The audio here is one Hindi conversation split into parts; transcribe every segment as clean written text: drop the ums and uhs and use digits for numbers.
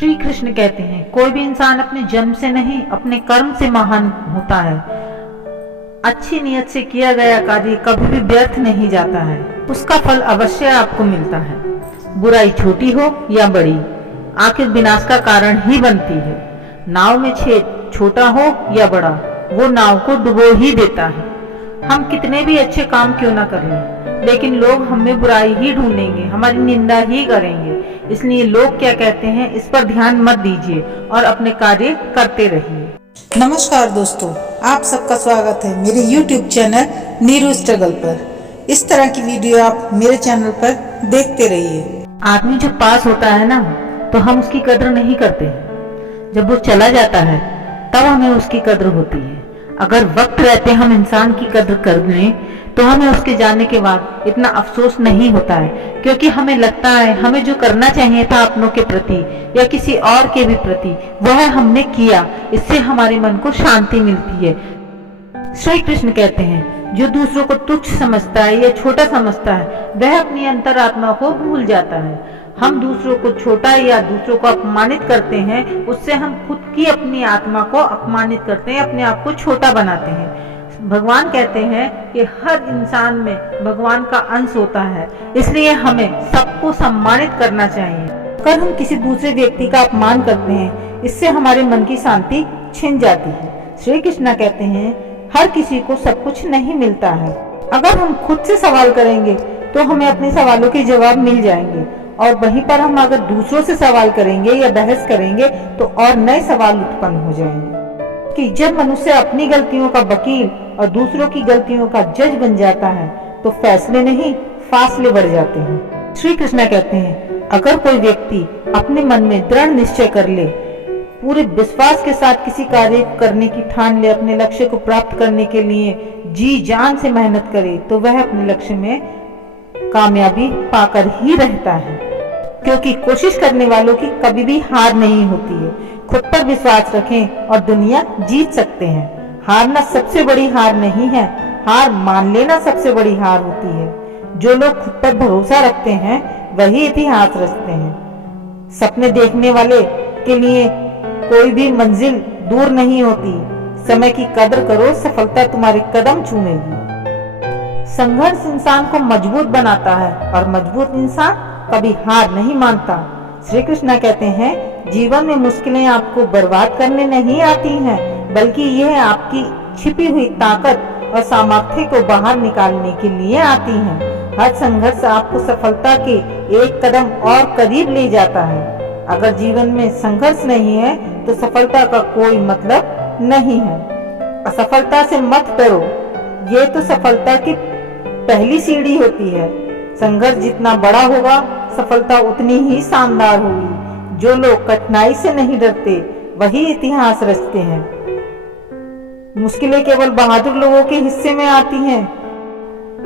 श्री कृष्ण कहते हैं, कोई भी इंसान अपने जन्म से नहीं अपने कर्म से महान होता है। अच्छी नियत से किया गया कार्य कभी भी व्यर्थ नहीं जाता है, उसका फल अवश्य आपको मिलता है। बुराई छोटी हो या बड़ी, आखिर विनाश का कारण ही बनती है। नाव में छेद छोटा हो या बड़ा, वो नाव को डुबो ही देता है। हम कितने भी अच्छे काम क्यों ना कर लें, लेकिन लोग हमें बुराई ही ढूंढेंगे, हमारी निंदा ही करेंगे। इसलिए लोग क्या कहते हैं इस पर ध्यान मत दीजिए और अपने कार्य करते रहिए। नमस्कार दोस्तों, आप सबका स्वागत है मेरे YouTube चैनल नीरू स्ट्रगल पर। इस तरह की वीडियो आप मेरे चैनल पर देखते रहिए। आदमी जब पास होता है ना, तो हम उसकी कदर नहीं करते हैं। जब वो चला जाता है तब हमें उसकी कदर होती है। अगर वक्त रहते हम इंसान की कदर कर लें तो हमें उसके जाने के बाद इतना अफसोस नहीं होता है, क्योंकि हमें लगता है हमें जो करना चाहिए था अपनों के प्रति या किसी और के भी प्रति वह हमने किया। इससे हमारे मन को शांति मिलती है। श्री कृष्ण कहते हैं, जो दूसरों को तुच्छ समझता है या छोटा समझता है वह अपनी अंतरात्मा को भूल जाता है। हम दूसरों को छोटा या दूसरों को अपमानित करते हैं, उससे हम खुद की अपनी आत्मा को अपमानित करते हैं, अपने आप को छोटा बनाते हैं। भगवान कहते हैं कि हर इंसान में भगवान का अंश होता है, इसलिए हमें सबको सम्मानित करना चाहिए। अगर हम किसी दूसरे व्यक्ति का अपमान करते हैं, इससे हमारे मन की शांति छिन जाती है। श्री कृष्ण कहते हैं, हर किसी को सब कुछ नहीं मिलता है। अगर हम खुद से सवाल करेंगे तो हमें अपने सवालों के जवाब मिल जाएंगे, और वहीं पर हम अगर दूसरों से सवाल करेंगे या बहस करेंगे तो और नए सवाल उत्पन्न हो जाएंगे। कि जब मनुष्य अपनी गलतियों का वकील और दूसरों की गलतियों का जज बन जाता है तो फैसले नहीं फासले बढ़ जाते हैं। श्री कृष्ण कहते हैं, अगर कोई व्यक्ति अपने मन में दृढ़ निश्चय कर ले, पूरे विश्वास के साथ किसी कार्य करने की ठान ले, अपने लक्ष्य को प्राप्त करने के लिए जी जान से मेहनत करे, तो वह अपने लक्ष्य में कामयाबी पाकर ही रहता है। क्योंकि कोशिश करने वालों की कभी भी हार नहीं होती है। खुद पर विश्वास रखें और दुनिया जीत सकते हैं। हारना सबसे बड़ी हार नहीं है, हार मान लेना सबसे बड़ी हार होती है। जो लोग खुद पर भरोसा रखते हैं वही इतिहास रचते हैं। सपने देखने वाले के लिए कोई भी मंजिल दूर नहीं होती। समय की कदर करो, सफलता तुम्हारे कदम चूमेगी। संघर्ष इंसान को मजबूत बनाता है और मजबूत इंसान कभी हार नहीं मानता। श्री कृष्ण कहते हैं, जीवन में मुश्किलें आपको बर्बाद करने नहीं आती हैं, बल्कि यह आपकी छिपी हुई ताकत और सामर्थ्य को बाहर निकालने के लिए आती हैं। हर संघर्ष आपको सफलता के एक कदम और करीब ले जाता है। अगर जीवन में संघर्ष नहीं है तो सफलता का कोई मतलब नहीं है। असफलता से मत डरो, ये तो सफलता की पहली सीढ़ी होती है। संघर्ष जितना बड़ा होगा सफलता उतनी ही शानदार होगी। जो लोग कठिनाई से नहीं डरते वही इतिहास रचते हैं। मुश्किलें केवल बहादुर लोगों के हिस्से में आती हैं,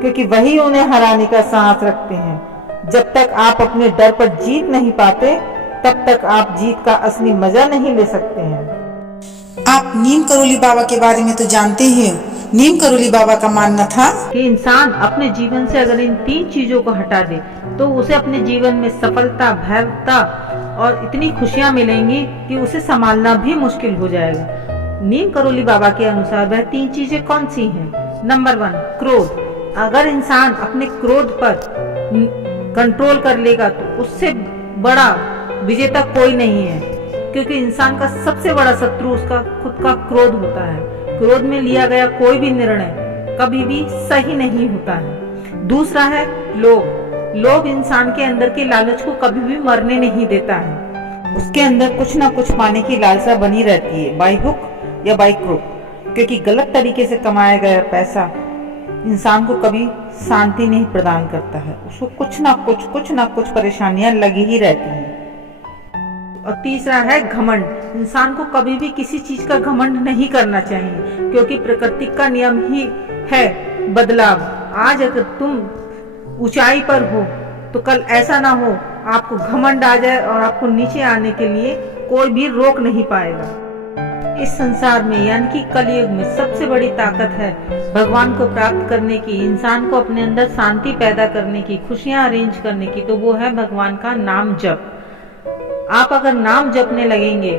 क्योंकि वही उन्हें हराने का साहस रखते हैं। जब तक आप अपने डर पर जीत नहीं पाते तब तक आप जीत का असली मजा नहीं ले सकते हैं। आप नीम करोली बाबा के बारे में तो जानते ही हो। नीम करोली बाबा का मानना था कि इंसान अपने जीवन से अगर इन 3 चीजों को हटा दे तो उसे अपने जीवन में सफलता, भव्यता और इतनी खुशियां मिलेंगी कि उसे संभालना भी मुश्किल हो जाएगा। नीम करोली बाबा के अनुसार वह 3 चीजें कौन सी हैं? नंबर 1, क्रोध। अगर इंसान अपने क्रोध पर कंट्रोल कर लेगा तो उससे बड़ा विजेता कोई नहीं है, क्योंकि इंसान का सबसे बड़ा शत्रु उसका खुद का क्रोध होता है। क्रोध में लिया गया कोई भी निर्णय कभी भी सही नहीं होता है। दूसरा है लोभ। लोभ इंसान के अंदर के लालच को कभी भी मरने नहीं देता है। उसके अंदर कुछ ना कुछ पाने की लालसा बनी रहती है, बाय हुक या बाय क्रुक, क्योंकि गलत तरीके से कमाया गया पैसा इंसान को कभी शांति नहीं प्रदान करता है। उसको कुछ ना कुछ परेशानियां लगी ही रहती हैं। और तीसरा है घमंड। इंसान को कभी भी किसी चीज का घमंड नहीं करना चाहिए, क्योंकि प्रकृति का नियम ही है बदलाव। आज अगर तुम ऊंचाई पर हो तो कल ऐसा ना हो आपको घमंड आ जाए और आपको नीचे आने के लिए कोई भी रोक नहीं पाएगा। इस संसार में यानी कि कलयुग में सबसे बड़ी ताकत है भगवान को प्राप्त करने की, इंसान को अपने अंदर शांति पैदा करने की, खुशियां अरेंज करने की, तो वो है भगवान का नाम जप। आप अगर नाम जपने लगेंगे,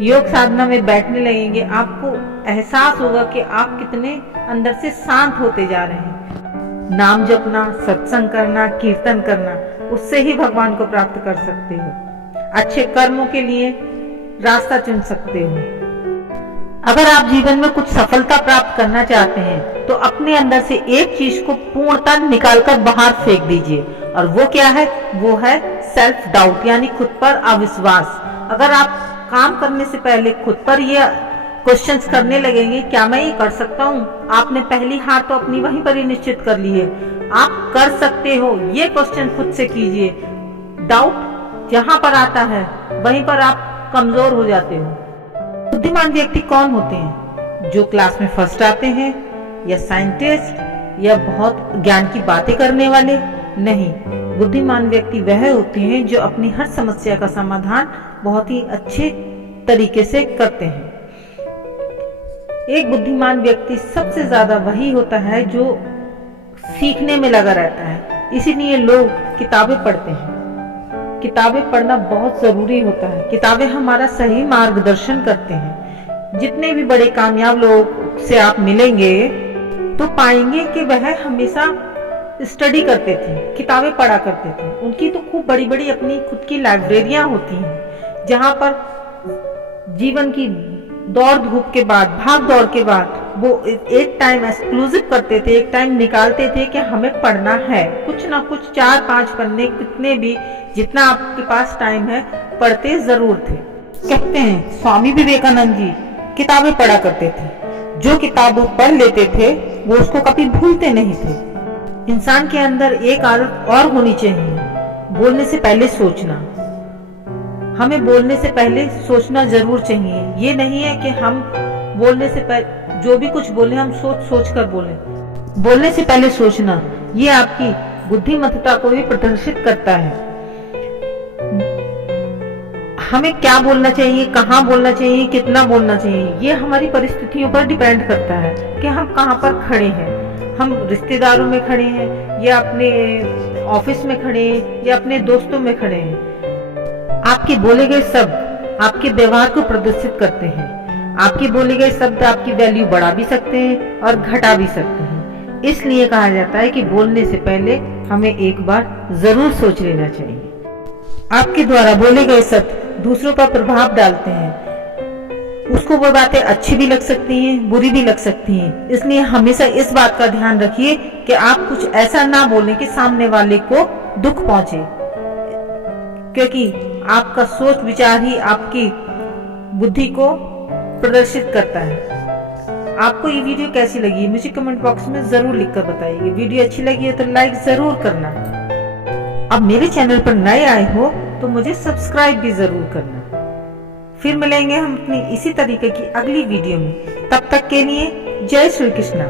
योग साधना में बैठने लगेंगे, आपको एहसास होगा कि आप कितने अंदर से शांत होते जा रहे हैं। नाम जपना, सत्संग करना, कीर्तन करना, उससे ही भगवान को प्राप्त कर सकते हो। अच्छे कर्मों के लिए रास्ता चुन सकते हो। अगर आप जीवन में कुछ सफलता प्राप्त करना चाहते हैं तो अपने अंदर से एक चीज को पूर्णतः निकालकर बाहर फेंक दीजिए, और वो क्या है? वो है सेल्फ डाउट, यानी खुद पर अविश्वास। अगर आप काम करने से पहले खुद पर ये क्वेश्चंस करने लगेंगे, क्या मैं ये कर सकता हूँ? आपने पहली हार तो अपनी वहीं पर ही निश्चित कर ली है। आप कर सकते हो, ये क्वेश्चन खुद से कीजिए। डाउट जहां पर आता है वहीं पर आप कमजोर हो जाते हो। बुद्धिमान व्यक्ति कौन होते हैं? जो क्लास में फर्स्ट आते हैं, या साइंटिस्ट, या बहुत ज्ञान की बातें करने वाले? नहीं, बुद्धिमान व्यक्ति वह होते हैं जो अपनी हर समस्या का समाधान बहुत ही अच्छे तरीके से करते हैं। एक बुद्धिमान व्यक्ति सबसे ज्यादा वही होता है जो सीखने में लगा रहता है। इसीलिए लोग किताबें पढ़ते हैं। किताबें पढ़ना बहुत जरूरी होता है। किताबें हमारा सही मार्गदर्शन करते हैं। जितने भी बड़े कामयाब लोग से आप मिलेंगे तो पाएंगे कि वह हमेशा स्टडी करते थे, किताबें पढ़ा करते थे। उनकी तो खूब बड़ी बड़ी अपनी खुद की लाइब्रेरियां होती हैं, जहां पर जीवन की दौड़ धूप के बाद, भाग दौड़ के बाद वो एक टाइम एक्सक्लूसिव करते थे, एक टाइम निकालते थे कि हमें पढ़ना है। कुछ ना कुछ 4-5 पन्ने, कितने भी, जितना आपके पास टाइम है, पढ़ते जरूर थे। कहते हैं स्वामी विवेकानंद जी किताबें पढ़ा करते थे। जो किताब वो पढ़ लेते थे वो उसको कभी भूलते नहीं थे। इंसान के अंदर एक आदत और होनी चाहिए, बोलने से पहले सोचना। हमें बोलने से पहले सोचना जरूर चाहिए। ये नहीं है कि हम बोलने से पहले जो भी कुछ बोले हम सोच कर बोले। बोलने से पहले सोचना, ये आपकी बुद्धिमत्ता को भी प्रदर्शित करता है। हमें क्या बोलना चाहिए, कहाँ बोलना चाहिए, कितना बोलना चाहिए, ये हमारी परिस्थितियों पर डिपेंड करता है कि हम कहाँ पर खड़े हैं। हम रिश्तेदारों में खड़े हैं, या अपने ऑफिस में खड़े हैं, या अपने दोस्तों में खड़े हैं। आपके बोले गए शब्द आपके व्यवहार को प्रदर्शित करते हैं। आपके बोले गए शब्द आपकी वैल्यू बढ़ा भी सकते हैं और घटा भी सकते हैं। इसलिए कहा जाता है कि बोलने से पहले हमें एक बार जरूर सोच लेना चाहिए। आपके द्वारा बोले गए शब्द दूसरों पर प्रभाव डालते हैं। उसको वो बातें अच्छी भी लग सकती हैं, बुरी भी लग सकती हैं। इसलिए हमेशा इस बात का ध्यान रखिए कि आप कुछ ऐसा ना बोलें कि सामने वाले को दुख पहुंचे, क्योंकि आपका सोच विचार ही आपकी बुद्धि को प्रदर्शित करता है। आपको ये वीडियो कैसी लगी मुझे कमेंट बॉक्स में जरूर लिखकर बताइए। वीडियो अच्छी लगी है तो लाइक जरूर करना। अब मेरे चैनल पर नए आए हो तो मुझे सब्सक्राइब भी जरूर करना। फिर मिलेंगे हम अपनी इसी तरीके की अगली वीडियो में। तब तक के लिए जय श्री कृष्णा।